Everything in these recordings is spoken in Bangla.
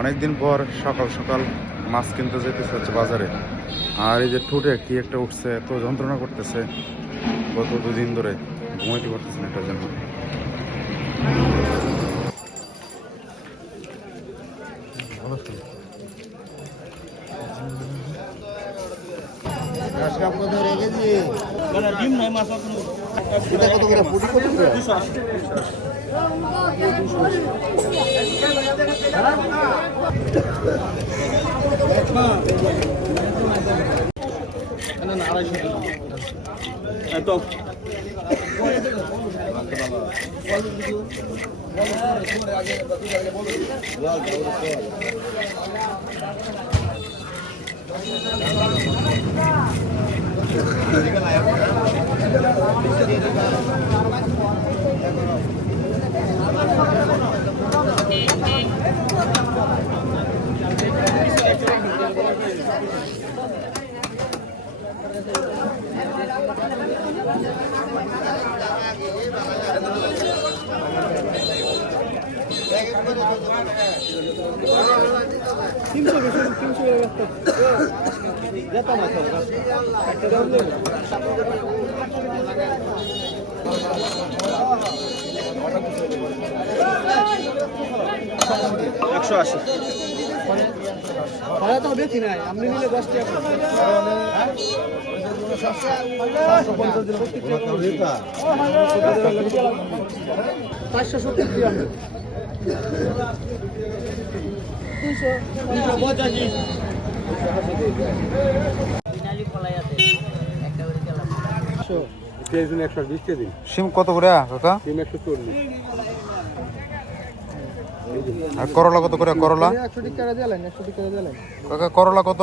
অনেকদিন পর সকাল সকাল মাছ কিনতে যেতেছে হচ্ছে বাজারে। আর এই যে ঠোঁটে কি একটা উঠছে, এত যন্ত্রণা করতেছে গত 2 দিন ধরে, ঘুমাইতে পারতেছে না এটার জন্য। বেশি নাই আপনি নিলে 10 টাকা 570 গ্রাম 120 দিন। সিম কত করে কাকা? সিম 140। আর করলা কত করে? করলা 100 টাকা দিলেন, 100 টাকা দিলেন কাকা। করলা কত?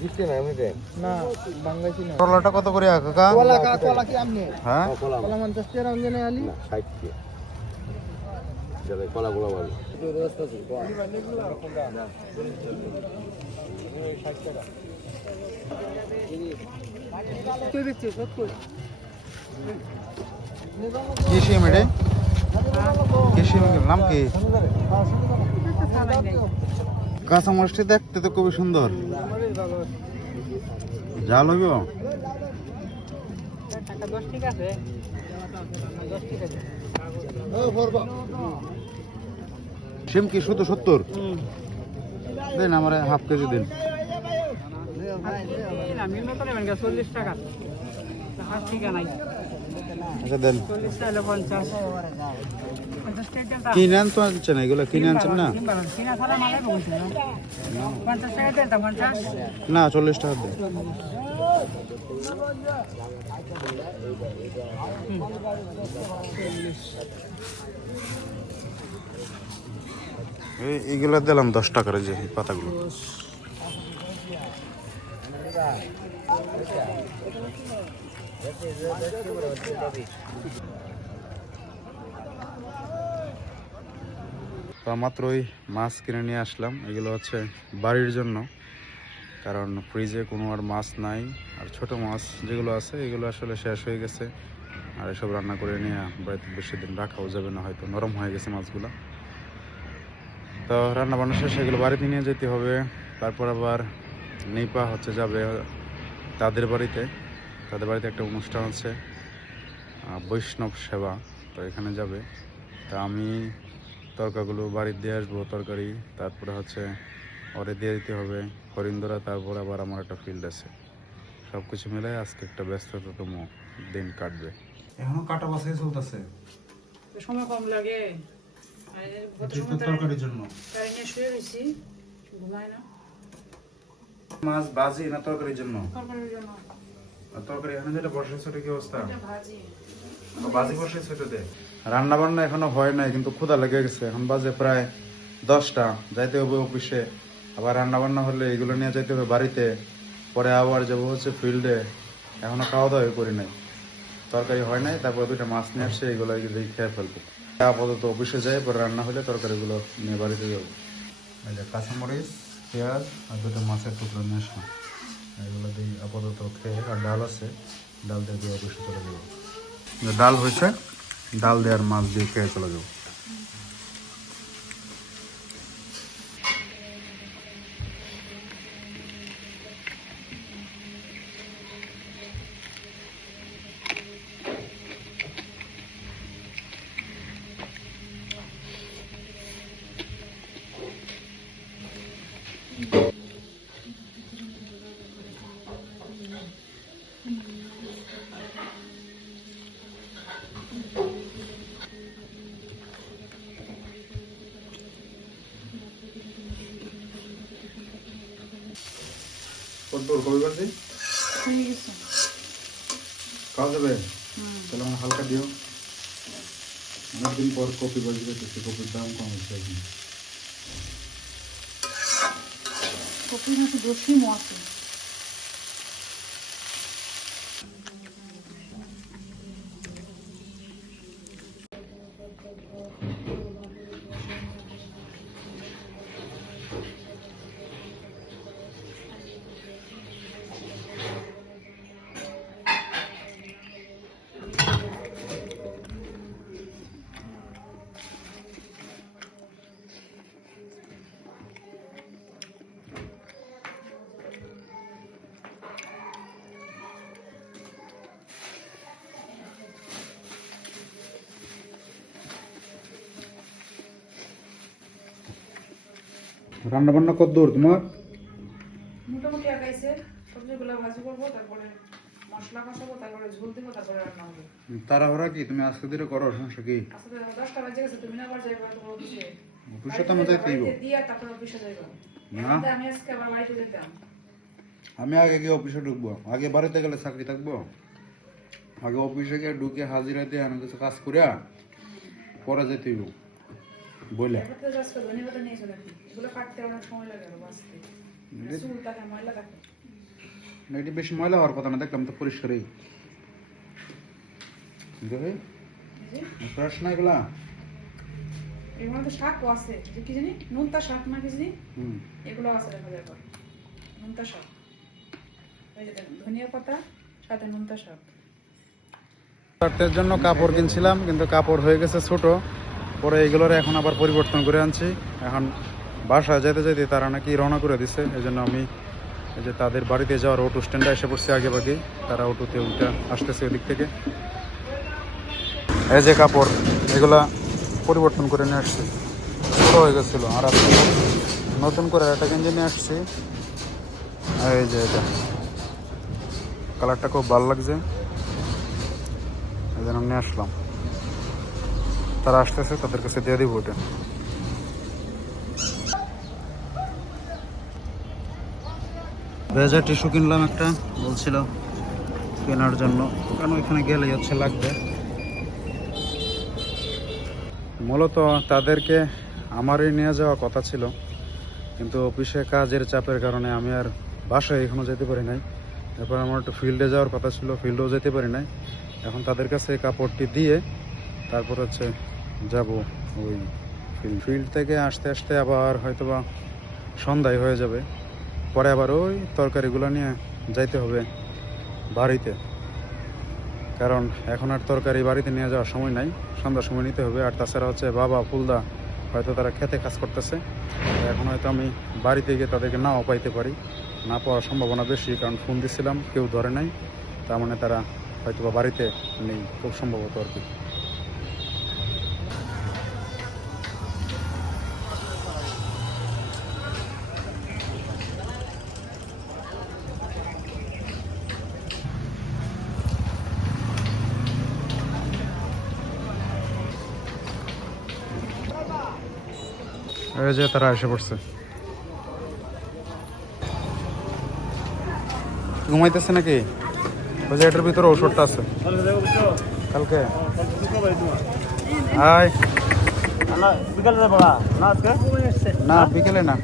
দিতে না আমি দেন না বাংলাদেশি না। করলাটা কত করে কাকা? কলা কি আপনি? হ্যাঁ কলা 50 টাকা অঞ্জনে আলি 60 টাকা যাবে কলা গুলো ভালো কই বেচছে কত কই কি সিম এটা? কি সিম নাম কি? কাঁচা মরিচটি দেখতে তো খুবই সুন্দর। জাল হইব? 10 টাকা আছে 10 টাকা সিম কি শুধু 70? দেন আমার হাফ কেজি দিন। আমি মত নেবেন 40 টাকা 5 টাকা নাই। আচ্ছা দেন। 40 টাকা 50 টাকা কিনে আনতে আনছেন এগুলো? কিনে আনছেন না? কিনা ছাড়া মালে বলছি না 50 টাকা দেন 50 না 40 টাকা দেন। এইগুলো দিলাম 10 টাকার, যে এই পাতাগুলো। তো মাত্রই মাছ কিনে নিয়ে আসলাম। এগুলো হচ্ছে বাড়ির জন্য, কারণ ফ্রিজে কোনো আর মাছ নাই। আর ছোট মাছ যেগুলো আছে এগুলো আসলে শেষ হয়ে গেছে। আর এসব রান্না করে নিয়ে বাড়িতে বেশি দিন রাখাও যাবে না, হয়তো নরম হয়ে গেছে মাছগুলো। তো রান্না বান্না শেষ, এগুলো বাড়িতে নিয়ে যেতে হবে। তারপর আবার নিপা হচ্ছে যাবে তাদের বাড়িতে। তাদের বাড়িতে একটা অনুষ্ঠান আছে, বৈষ্ণব সেবা, তো এখানে যাবে। তা আমি তরকারিগুলো বাড়ি দিয়ে আসবো, তরকারি। তারপরে হচ্ছে ওরে দিয়ে দিতে হবে হরিন্দরা। তারপর আবার আমার একটা ফিল্ড আছে। সব কিছু মিলে আজকে একটা ব্যস্ততম দিন কাটবে। এখনো কাটা বাছাই চলতেছে, সময় কম লাগে তরকারির জন্য। কারেন্টে শুয়ে রইছি ঘুমাই না। মাছ ভাজি না তরকারির জন্য? তরকারির জন্য। আর তরকারি এখানে যেটা বসাইছে ওটা কি অবস্থা? এটা ভাজি। ভাজি বসাইছে ওটা দে। রান্না বান্না এখনো হয় নাই, কিন্তু ক্ষুধা লেগে গেছে। এখন বাজে প্রায় 10টা, যাইতে হবে অফিসে। আবার রান্না বান্না হলে এগুলো নিয়ে যাইতে হবে বাড়িতে, পরে আবার যাবো হচ্ছে ফিল্ডে। এখনো খাওয়া দাওয়া করি নাই, তরকারি হয় নাই। তারপর 2টা মাছ নিয়ে আসছে, এগুলো খেয়ে ফেলবো। আপাতত অফিসে যাই, পরে রান্না হলে তরকারিগুলো নিয়ে বাড়িতে যাবো। এই যে কাঁচামরিচ, পেঁয়াজ আর 2টা মাছের টুকরো নিয়ে আসলাম। এগুলো দিয়ে আপাতত খেয়ে, আর ডাল আছে, ডাল দিয়ে অফিসে চলে যাবো। ডাল হয়েছে, ডাল দিয়ে আর মাছ দিয়ে খেয়ে চলে যাবো। কত দূর কবে বাজে হয়ে গেছে। খাওয়া যাবে? তাহলে আমার হালকা দিও। অনেকদিন পর কপি বাজি করতেছি, কপির দাম কম হচ্ছে এখন। কপির মতো বেশি মশলা। রান্না বান্না কত দূর তোমার? মোটামুটি আগাইছে। সবজিগুলো ভাজি করবো, তারপরে মশলা কষাবো, তারপরে ঝোল দিব, তারপরে রান্না হবে। তাড়াহুড়া কি তুমি আজকে দিনে করো? সমস্যা কি? আসলে 10টা বাজে গেছে, তুমি না আবার যাইবা তোমার অফিসে। অফিসে তো আমি যাইতেই হইব। দিয়া তারপর অফিসে যাইবা। না, আমি আজকে আবার বাড়িতে যেতাম। আমি আগে গিয়ে অফিসে ঢুকবো। আগে বাড়িতে গেলে চাকরি থাকবো। আগে অফিসে গিয়ে ঢুকে হাজিরা দিয়ে আমি কিছু কাজ করিয়া পরে যেতে হইব বলে। এবার তো আজকে ধনেপাতা নিয়ে চলে আসি। এগুলো কাটতে অনেক সময় লাগে আরো বাঁচতে। চুল থাকে, ময়লা থাকে। এটি বেশি ময়লা হওয়ার কথা না, দেখলাম তো পরিষ্কারই। দেখে ফ্রেশ না এগুলা? এর মধ্যে শাকও আছে, যে কি জানি নুনতা শাক না কি জানি, হুম, এগুলো আছে দেখা যায়। নুনতা শাক, এই যে দেখেন, ধনিয়া পাতা সাথে নুনতা শাক। শর্টের জন্য কাপড় কিনছিলাম, কিন্তু কাপড় হয়ে গেছে ছোট। পরে এগুলোর এখন আবার পরিবর্তন করে আনছি। এখন বাসায় যেতে যেতে তারা নাকি রওনা করে দিছে। এই জন্য আমি এই যে তাদের বাড়িতে যাওয়ার অটো স্ট্যান্ডে এসে পড়ছি আগে ভাগে। তারা অটোতে উঠে আসতেছে ওই দিক থেকে। এই যে কাপড়, এগুলা পরিবর্তন করে নিয়ে আসছি। ছোটো হয়ে গেছিলো, আর আজকে নতুন করে একটা গেঞ্জি নিয়ে আসছি। এই যে এটা কালারটা খুব ভালো লাগছে, এই জন্য নিয়ে আসলাম। তারা আসতেছে, তাদের কাছে দিয়ে দিব ওটা। ভেজা টিস্যু কিনলাম একটা, বলছিল কেনার জন্য, কারণ ওইখানে গেলেই হচ্ছে লাগবে। মূলত তাদেরকে আমারই নিয়ে যাওয়া কথা ছিল, কিন্তু অফিসে কাজের চাপের কারণে আমি আর বাসায় এখনও যেতে পারি নাই। এরপর আমার একটু ফিল্ডে যাওয়ার কথা ছিল, ফিল্ডেও যেতে পারি নাই। এখন তাদের কাছে এই কাপড়টি দিয়ে তারপর হচ্ছে যাব ওই ফিল্ড থেকে আসতে আসতে আবার হয়তোবা সন্ধ্যায় হয়ে যাবে। পরে আবার ওই তরকারিগুলো নিয়ে যাইতে হবে বাড়িতে, কারণ এখন আর তরকারি বাড়িতে নিয়ে যাওয়ার সময় নাই, সন্ধ্যার সময় নিতে হবে। আর তাছাড়া হচ্ছে বাবা ফুলদা হয়তো তারা খেতে কাজ করতেছে, এখন হয়তো আমি বাড়িতে গিয়ে তাদেরকে নাও পাইতে পারি, না পাওয়ার সম্ভাবনা বেশি, কারণ ফোন দিছিলাম কেউ ধরে নাই। তার মানে তারা হয়তো বা বাড়িতে নেই খুব সম্ভবত আর কি। এই যে তারা এসে পড়ছে। ঘুমাইতেছে নাকি? ওই যে এটার ভিতরে ওষুধটা আছে কালকে। হাই, না বিকেলে না,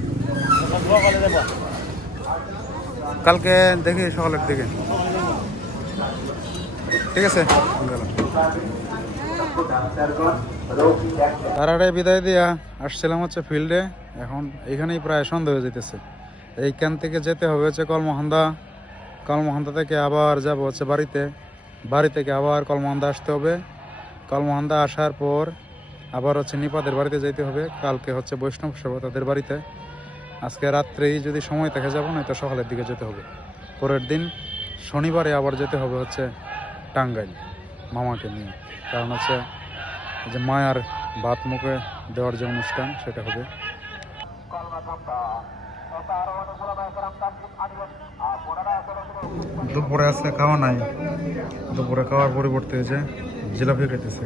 কালকে দেখি সকালের দিকে। ঠিক আছে, তারারে বিদায় দিয়া আসছিলাম হচ্ছে ফিল্ডে। এখন এখানেই প্রায় সন্ধ্যা হয়ে যেতেছে। এইখান থেকে যেতে হবে হচ্ছে কলমহন্দা, কলমহন্দা থেকে আবার যাব হচ্ছে বাড়িতে, বাড়ি থেকে আবার কলমহন্দা আসতে হবে। কলমহন্দা আসার পর আবার হচ্ছে নিপাদের বাড়িতে যেতে হবে। কালকে হচ্ছে বৈষ্ণব সভা তাদের বাড়িতে। আজকে রাত্রেই যদি সময় থেকে যাবো, নয়তো সকালের দিকে যেতে হবে। পরের দিন শনিবারে আবার যেতে হবে হচ্ছে টাঙ্গাইল মামাকে নিয়ে, কারণ হচ্ছে যে মায়ার ভাত মুখে দেওয়ার যে অনুষ্ঠান সেটা হবে। দুপুরে আজকে খাওয়া নাই, দুপুরে খাওয়ার পরিবর্তে যে জিলাপি খাইতেছে।